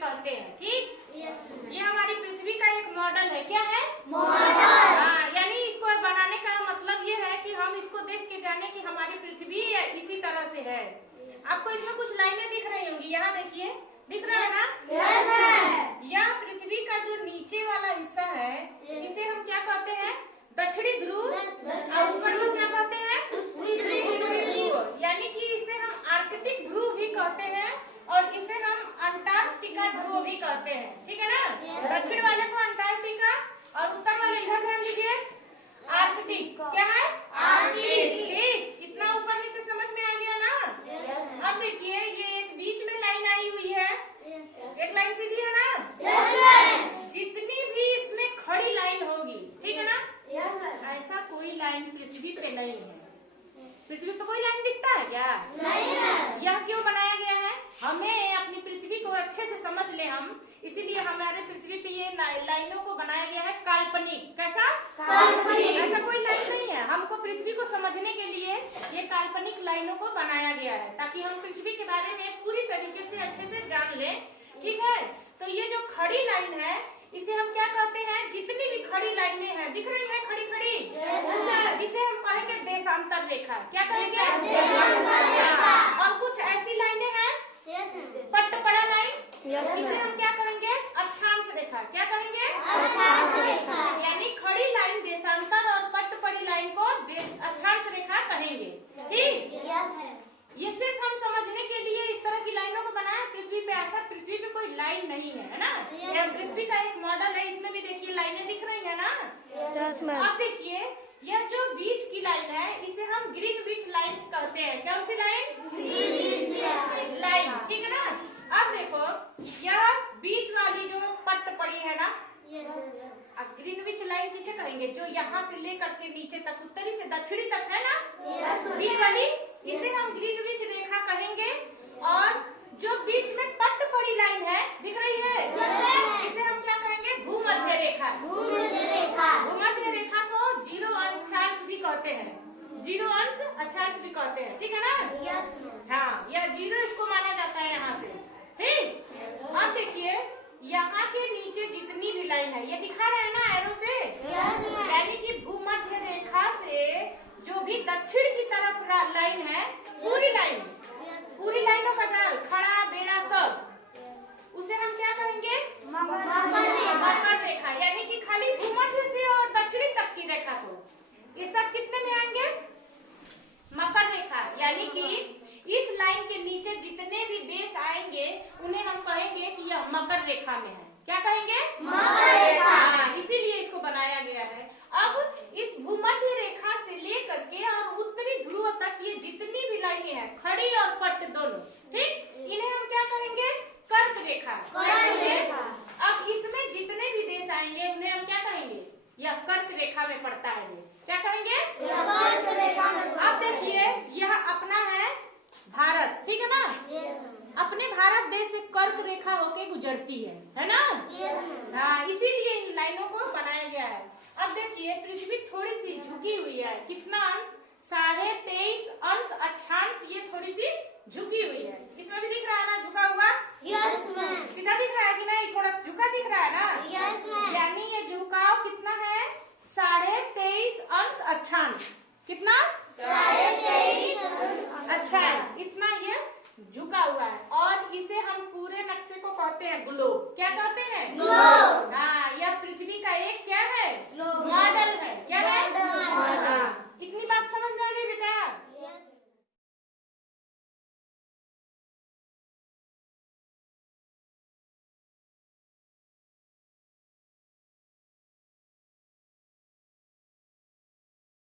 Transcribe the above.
कहते हैं। ठीक, ये हमारी पृथ्वी का एक मॉडल है। क्या है? मॉडल। हाँ, यानी इसको बनाने का मतलब ये है कि हम इसको देख के जाने कि हमारी पृथ्वी इसी तरह से है। आपको इसमें कुछ लाइनें दिख रही होंगी, यहाँ देखिए, दिख रहा है ना? यह पृथ्वी का जो नीचे वाला हिस्सा है इसे हम क्या कहते हैं? दक्षिणी ध्रुव। और ऊपर को क्या कहते हैं? उत्तरी ध्रुव। यानी कि इसे हम आर्कटिक ध्रुव भी कहते हैं और इसे हम अंटार्कटिका ध्रुव भी कहते हैं। ठीक है ना? दक्षिण वाले को अंटार्कटिका और उत्तर वाले इधर ध्यान दीजिए आर्कटिक। क्या है? आर्कटिक। इतना ऊपर नीचे समझ में आ गया ना? अब देखिए ये एक बीच में लाइन आई हुई है, एक लाइन सीधी है ना? जितनी भी इसमें खड़ी लाइन होगी, ठीक है ना? ऐसा कोई लाइन पृथ्वी पे नहीं है। पृथ्वी पे कोई लाइन दिखता है क्या? नहीं है। यह क्यों बनाया गया है? हमें अपनी पृथ्वी को अच्छे से समझ ले हम, इसीलिए हमारे पृथ्वी पे ये लाइनों को बनाया गया है काल्पनिक। कैसा? काल्पनिक। ऐसा कोई लाइन नहीं है। हमको पृथ्वी को समझने के लिए ये काल्पनिक लाइनों को बनाया गया है ताकि हम पृथ्वी के बारे में पूरी तरीके से अच्छे से जान लें। ठीक है? तो ये जो खड़ी लाइन है इसे हम क्या कहते हैं? जितनी भी खड़ी लाइनें हैं, दिख रही है खड़ी खड़ी, इसे हम कहेंगे देशांतर रेखा। क्या कहेंगे? देशांतर रेखा। और कुछ ऐसी लाइनें हैं पट्टपड़ा लाइन, इसे हम क्या कहेंगे? अक्षांश रेखा। क्या कहेंगे? अक्षांश रेखा। यानी खड़ी लाइन देशांतर और पट्टपड़ी लाइन को अक्षांश रेखा कहेंगे। ठीक, ये सिर्फ हम समझने के लिए इस तरह की लाइनों को बनाया। पृथ्वी पे ऐसा पृथ्वी पे कोई लाइन नहीं है, है ना? यह पृथ्वी का एक मॉडल है। इसमें भी देखिए लाइनें दिख रही है ना? अब देखिए यह जो बीच की लाइन है इसे हम ग्रीनविच लाइन कहते हैं। कौन सी लाइन? लाइन। ठीक है ना? अब देखो यह बीच वाली जो पट्टपड़ी है ना, ग्रीनविच लाइन किसे कहेंगे? जो यहाँ से लेकर के नीचे तक, उत्तरी से दक्षिणी तक है ना, बीच वाली, इसे हम ग्रीनविच रेखा कहेंगे। और जो बीच में पट्टपड़ी लाइन है, दिख रही है, इसे हम क्या कहेंगे? भूमध्य रेखा। भूमध्य रेखा को जीरो अक्षांश भी कहते हैं, जीरो अंश अक्षांश भी कहते हैं। ठीक है ना? हाँ, यह जीरो इसको माना जाता है यहाँ से। ठीक, अब देखिए यहाँ के नीचे जितनी भी लाइन है, ये दिखा रहे हैं ना एरो से? यानी कि भूमध्य रेखा से जो भी दक्षिण की तरफ लाइन है, पूरी लाइनों का जाल, खड़ा बेड़ा सब, उसे हम क्या कहेंगे? मकर रेखा। यानी कि खाली भूमध्य से और दक्षिणी तक की रेखा को, ये सब कितने में आएंगे? मकर रेखा। यानी कि इस लाइन के नीचे जितने भी देश आएंगे उन्हें हम कहेंगे कि यह मकर रेखा में है। क्या कहेंगे? मकर रेखा। हाँ, इसीलिए इसको बनाया गया है। अब इस भूमध्य रेखा से लेकर के और उत्तरी ध्रुव तक ये जितनी भी लाइनें हैं, खड़ी और पट्ट दोनों, ठीक, इन्हें हम क्या कहेंगे? कर्क रेखा। अब इसमें जितने भी देश आएंगे उन्हें हम क्या कहेंगे? यह कर्क रेखा में पड़ता है देश। क्या कहेंगे? कर्क रेखा में। अब देखिए यह अपना है भारत। ठीक है ना? अपने भारत देश से कर्क रेखा होके गुजरती है ना? हाँ, इसीलिए इन लाइनों को बनाया गया है। अब देखिए पृथ्वी थोड़ी सी झुकी हुई है। कितना अंश? 23.5 अंश अक्षांश ये थोड़ी सी झुकी हुई है। इसमें भी दिख रहा है ना झुका हुआ? Yes ma'am. सीधा दिख रहा है कि नहीं? थोड़ा झुका दिख रहा है ना? Yes ma'am. यानी ये झुकाव कितना है? 23.5 अंश अक्षांश। कितना? 23.5 अक्षांश। इतना ये झुका हुआ है और इसे हम पूरे नक्शे को कहते हैं ग्लोब। क्या कहते हैं? ग्लोब।